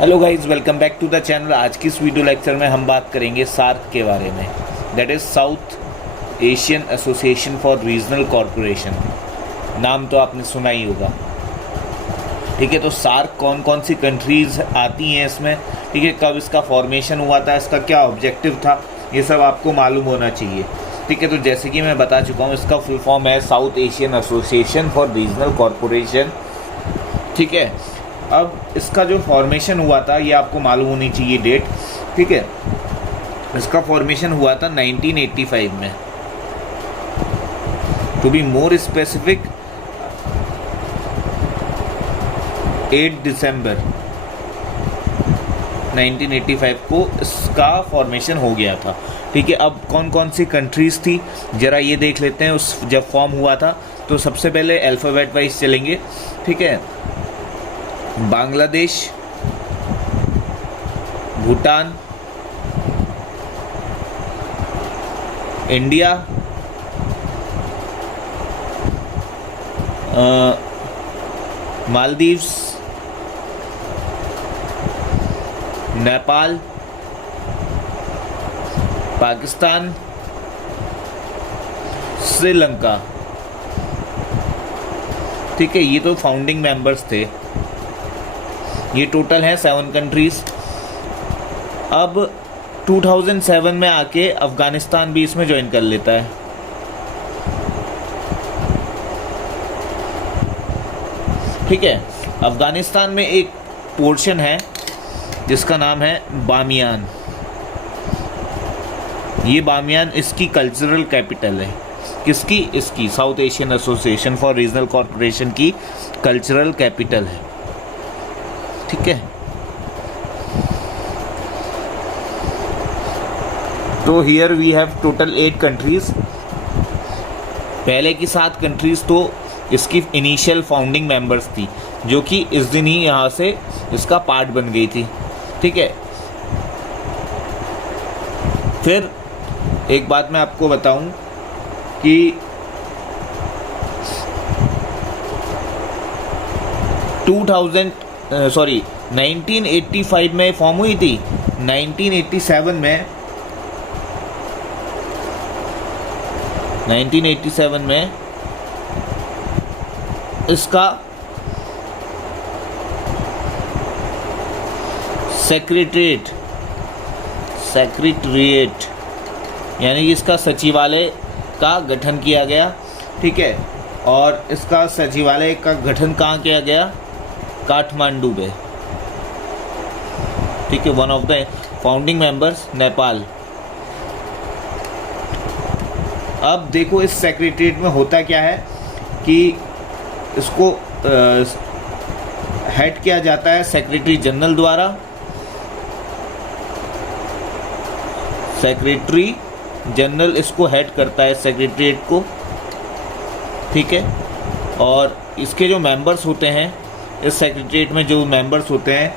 Hello guys, welcome back to the channel. आज की इस वीडियो लेक्चर में हम बात करेंगे सार्क के बारे में, that is south Asian Association for Regional corporation. नाम तो आपने सुना ही होगा। ठीक है, तो सार्क कौन कौन सी कंट्रीज़ आती हैं इसमें, ठीक है, कब इसका फॉर्मेशन हुआ था, इसका क्या ऑब्जेक्टिव था, ये सब आपको मालूम होना चाहिए। ठीक है, तो जैसे कि मैं बता चुका हूँ, इसका फुल फॉर्म है south Asian Association for Regional corporation. ठीक है, अब इसका जो फॉर्मेशन हुआ था ये आपको मालूम होनी चाहिए डेट। ठीक है, इसका फॉर्मेशन हुआ था 1985 में, टू बी मोर स्पेसिफिक 8 दिसंबर 1985 को इसका फॉर्मेशन हो गया था। ठीक है, अब कौन कौन सी कंट्रीज़ थी ज़रा ये देख लेते हैं। उस जब फॉर्म हुआ था तो सबसे पहले अल्फ़ाबेट वाइज चलेंगे। ठीक है, बांग्लादेश, भूटान, इंडिया, मालदीव्स, नेपाल, पाकिस्तान, श्रीलंका। ठीक है, ये तो फाउंडिंग मेंबर्स थे। ये टोटल है 7 कंट्रीज़। अब 2007 में आके अफ़गानिस्तान भी इसमें ज्वाइन कर लेता है। ठीक है, अफ़गानिस्तान में एक पोर्शन है जिसका नाम है बामियान। ये बामियान इसकी कल्चरल कैपिटल है। किसकी? इसकी South Asian Association for Regional Corporation की कल्चरल कैपिटल है। ठीक है, तो here we have total 8 countries. पहले की 7 कंट्रीज तो इसकी इनिशियल फाउंडिंग मेंबर्स थी, जो कि इस दिन ही यहाँ से इसका पार्ट बन गई थी। ठीक है, फिर एक बात मैं आपको बताऊं कि 1985 में फॉर्म हुई थी। 1987 में इसका सेक्रेटरिएट यानी कि इसका सचिवालय का गठन किया गया। ठीक है, और इसका सचिवालय का गठन कहाँ किया गया? काठमांडू में। ठीक है, one of the founding members Nepal. अब देखो इस सेक्रेटरिएट में होता क्या है कि इसको हेड किया जाता है सेक्रेटरी जनरल द्वारा। सेक्रेटरी जनरल इसको हेड करता है सेक्रेटरिएट को। ठीक है, और इसके जो मेंबर्स होते हैं, इस सेक्रेटरिएट में जो मेंबर्स होते हैं,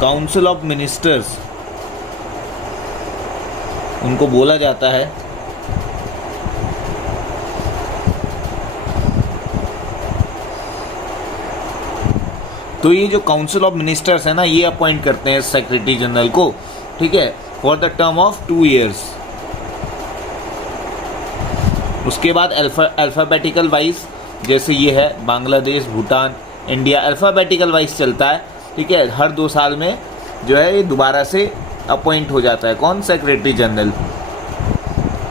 काउंसिल ऑफ मिनिस्टर्स उनको बोला जाता है। तो ये जो काउंसिल ऑफ मिनिस्टर्स है ना, ये अपॉइंट करते हैं सेक्रेटरी जनरल को। ठीक है, for the term of 2 years। उसके बाद अल्फ़ाबेटिकल वाइज, जैसे ये है Bangladesh, Bhutan, India, alphabetical wise चलता है। ठीक है, हर 2 साल में जो है ये दोबारा से अपॉइंट हो जाता है। कौन? Secretary general.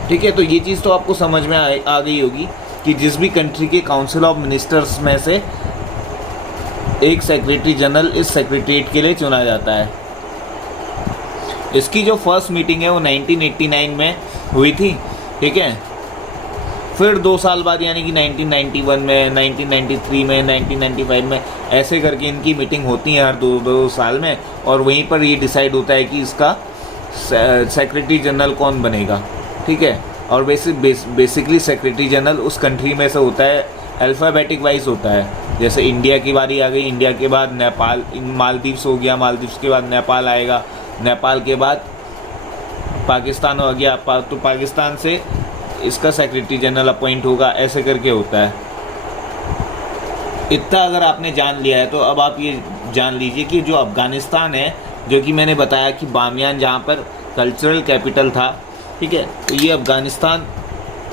ठीक है, तो ये चीज़ तो आपको समझ में आ गई होगी कि जिस भी कंट्री के काउंसिल ऑफ मिनिस्टर्स में से एक सेक्रेटरी जनरल इस सेक्रेटरिएट के लिए चुना जाता है। इसकी जो फर्स्ट मीटिंग है वो 1989 में हुई थी। ठीक है, फिर 2 साल बाद यानी कि 1991 में, 1993 में, 1995 में, ऐसे करके इनकी मीटिंग होती है हर 2 साल में। और वहीं पर ये डिसाइड होता है कि इसका सेक्रेटरी जनरल कौन बनेगा। ठीक है, और बेसिकली सेक्रेटरी जनरल उस कंट्री में से होता है, अल्फ़ाबेटिक वाइज होता है। जैसे इंडिया की बारी आ गई, इंडिया के बाद नेपाल, मालदीव्स हो गया, मालदीव्स के बाद नेपाल आएगा, नेपाल के बाद पाकिस्तान हो गया, तो पाकिस्तान से इसका सेक्रेटरी जनरल अपॉइंट होगा, ऐसे करके होता है। इतना अगर आपने जान लिया है तो अब आप ये जान लीजिए कि जो अफ़गानिस्तान है, जो कि मैंने बताया कि बामियान जहाँ पर कल्चरल कैपिटल था, ठीक है, तो ये अफ़गानिस्तान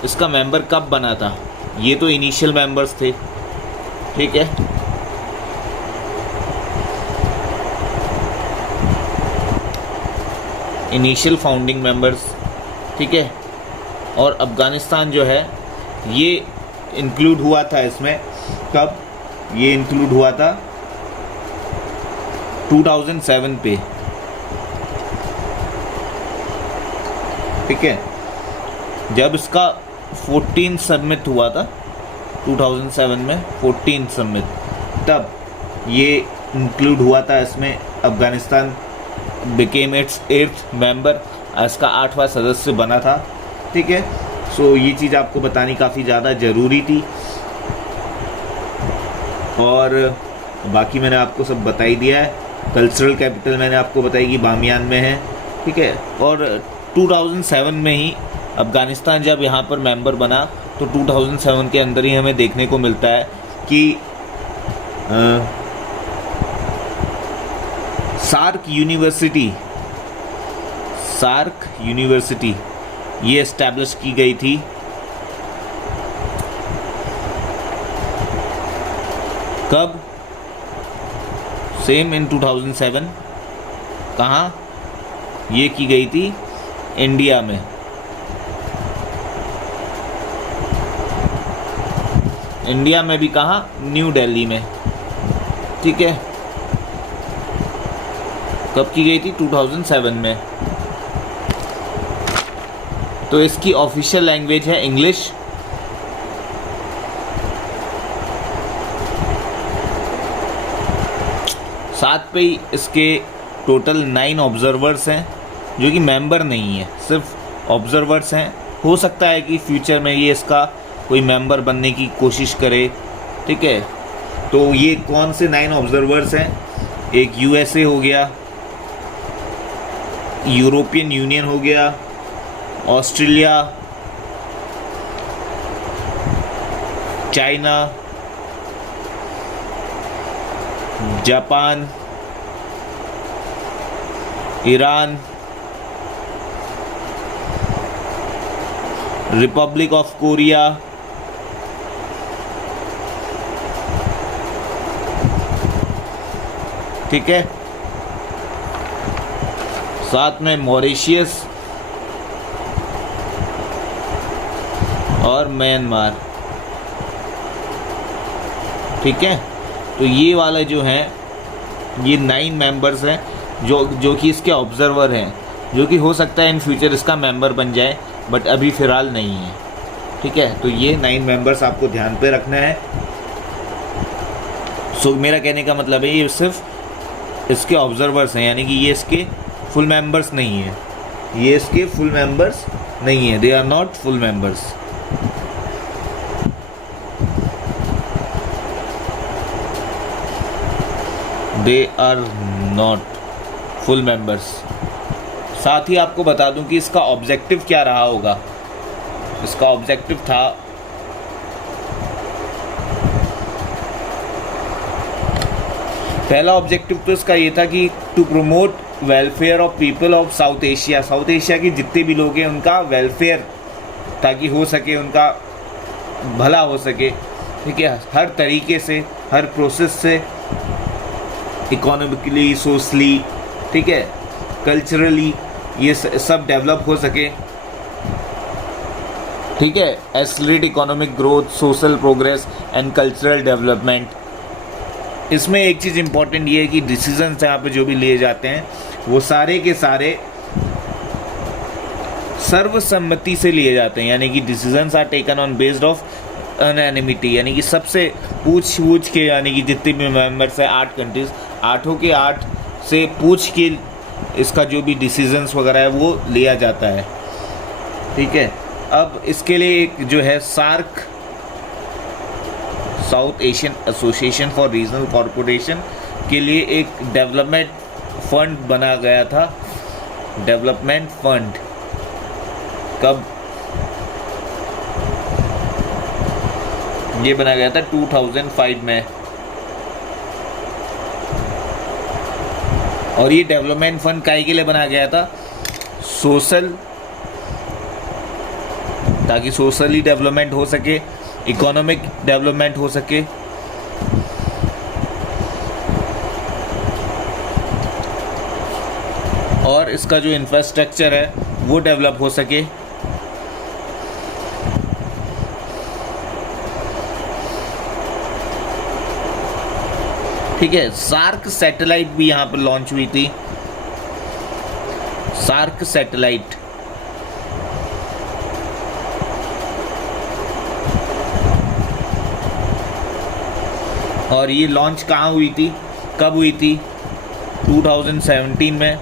इसका मेंबर कब बना था? ये तो इनिशियल मेंबर्स थे, ठीक है। इनिशियल फाउंडिंग मेंबर्स, ठीक है। और अफ़गानिस्तान जो है ये इंक्लूड हुआ था इसमें कब? ये इंक्लूड हुआ था 2007 पे, ठीक है। जब इसका 14 समिट हुआ था 2007 में, 14 समिट, तब ये इंक्लूड हुआ था इसमें। Afghanistan became it's 8th member, इसका 8वां सदस्य बना था, ठीक है। सो ये चीज़ आपको बतानी काफ़ी ज़्यादा ज़रूरी थी। और बाकी मैंने आपको सब बता ही दिया है। कल्चरल कैपिटल मैंने आपको बताई कि बामियान में है, ठीक है। और 2007 में ही अफ़गानिस्तान जब यहाँ पर मेंबर बना तो 2007 के अंदर ही हमें देखने को मिलता है कि सार्क यूनिवर्सिटी ये एस्टैब्लिश की गई थी। कब? Same in 2007। कहाँ ये की गई थी? इंडिया में। इंडिया में भी कहाँ? न्यू दिल्ली में, ठीक है। कब की गई थी? 2007 में। तो इसकी ऑफिशियल लैंग्वेज है इंग्लिश। साथ पे ही इसके टोटल 9 ऑब्जर्वर्स हैं जो कि मेंबर नहीं है, सिर्फ ऑब्जर्वर्स हैं। हो सकता है कि फ्यूचर में ये इसका कोई मेंबर बनने की कोशिश करे, ठीक है। तो ये कौन से 9 ऑब्जर्वर्स हैं? एक यूएसए हो गया, यूरोपियन यूनियन हो गया, Australia, China, Japan, Iran, Republic of Korea, ठीक है। साथ में मॉरिशियस और म्यांमार, ठीक है। तो ये वाले जो हैं ये 9 मेंबर्स हैं जो कि इसके ऑब्जर्वर हैं, जो कि हो सकता है इन फ्यूचर इसका मेंबर बन जाए, बट अभी फ़िलहाल नहीं है, ठीक है। तो ये 9 मेंबर्स आपको ध्यान पे रखना है। सो मेरा कहने का मतलब है ये सिर्फ इसके ऑब्जर्वर्स हैं, यानी कि ये इसके फुल मेंबर्स नहीं है, ये इसके फुल मेंबर्स नहीं है, they are not full members. They are not full members. साथ ही आपको बता दूं कि इसका ऑब्जेक्टिव क्या रहा होगा। इसका ऑब्जेक्टिव था पहला ऑब्जेक्टिव तो इसका ये था कि to promote welfare of people of South Asia. South Asia के जितने भी लोग हैं उनका वेलफेयर ताकि हो सके, उनका भला हो सके, ठीक है, हर तरीके से, हर प्रोसेस से, इकोनॉमिकली, सोशली, ठीक है, कल्चरली, ये सब डेवलप हो सके, ठीक है। Accelerate economic growth, social progress and cultural development. इसमें एक चीज़ इम्पॉर्टेंट ये है कि डिसीजंस यहाँ पे जो भी लिए जाते हैं वो सारे के सारे सर्वसम्मति से लिए जाते हैं, यानी कि decisions are taken on based of unanimity, यानी कि सबसे पूछ के, यानी कि जितने भी मेंबर्स हैं 8 कंट्रीज, 8 के 8 से पूछ के इसका जो भी डिसीजंस वगैरह है वो लिया जाता है, ठीक है। अब इसके लिए एक जो है SAARC, South Asian Association for Regional Corporation के लिए एक डेवलपमेंट फंड बना गया था। डेवलपमेंट फंड कब? ये बनाया गया था 2005 में। और ये डेवलपमेंट फंड काहे के लिए बनाया गया था? सोशल, ताकि सोशली डेवलपमेंट हो सके, इकोनॉमिक डेवलपमेंट हो सके। और इसका जो इंफ्रास्ट्रक्चर है वो डेवलप हो सके। ठीक है, सार्क सैटेलाइट भी यहाँ पर लॉन्च हुई थी। सार्क सैटेलाइट और ये लॉन्च कहाँ हुई थी, कब हुई थी? 2017 में।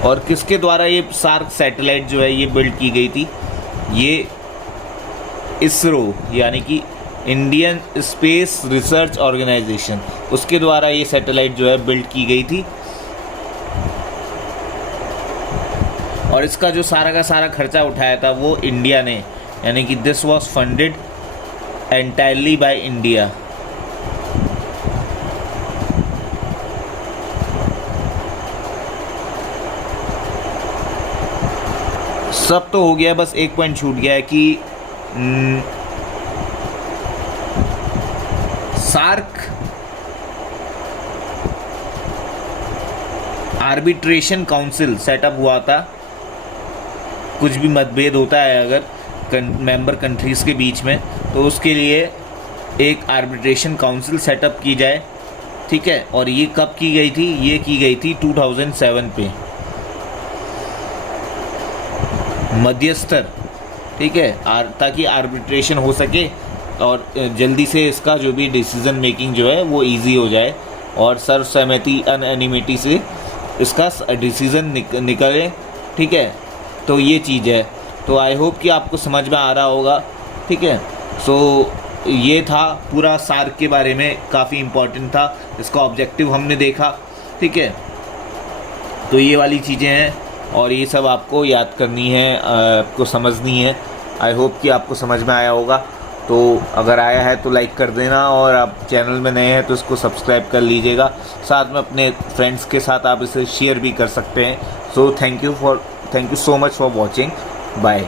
और किसके द्वारा ये सार्क सैटेलाइट जो है ये बिल्ड की गई थी? ये इसरो यानी कि इंडियन स्पेस रिसर्च ऑर्गेनाइजेशन, उसके द्वारा ये सैटेलाइट जो है बिल्ड की गई थी। और इसका जो सारा का सारा खर्चा उठाया था वो इंडिया ने, यानी कि this was funded entirely by India. सब तो हो गया, बस एक पॉइंट छूट गया है कि सार्क आर्बिट्रेशन काउंसिल सेटअप हुआ था। कुछ भी मतभेद होता है अगर मेंबर कंट्रीज़ के बीच में, तो उसके लिए एक आर्बिट्रेशन काउंसिल सेटअप की जाए। ठीक है, और ये कब की गई थी? ये की गई थी 2007 पे। मध्यस्तर, ठीक है, ताकि आर्बिट्रेशन हो सके और जल्दी से इसका जो भी डिसीजन मेकिंग जो है वो इजी हो जाए और सर्वसहमति अनएनिमिटी से इसका डिसीजन निकले। ठीक है, तो ये चीज़ है। तो आई होप कि आपको समझ में आ रहा होगा। ठीक है, सो ये था पूरा सार्क के बारे में, काफ़ी इम्पोर्टेंट था। इसका ऑब्जेक्टिव हमने देखा। ठीक है, तो ये वाली चीज़ें हैं और ये सब आपको याद करनी है, आपको समझनी है। आई होप कि आपको समझ में आया होगा। तो अगर आया है तो लाइक कर देना और आप चैनल में नए हैं तो इसको सब्सक्राइब कर लीजिएगा। साथ में अपने फ्रेंड्स के साथ आप इसे शेयर भी कर सकते हैं। So thank you so much for watching. Bye.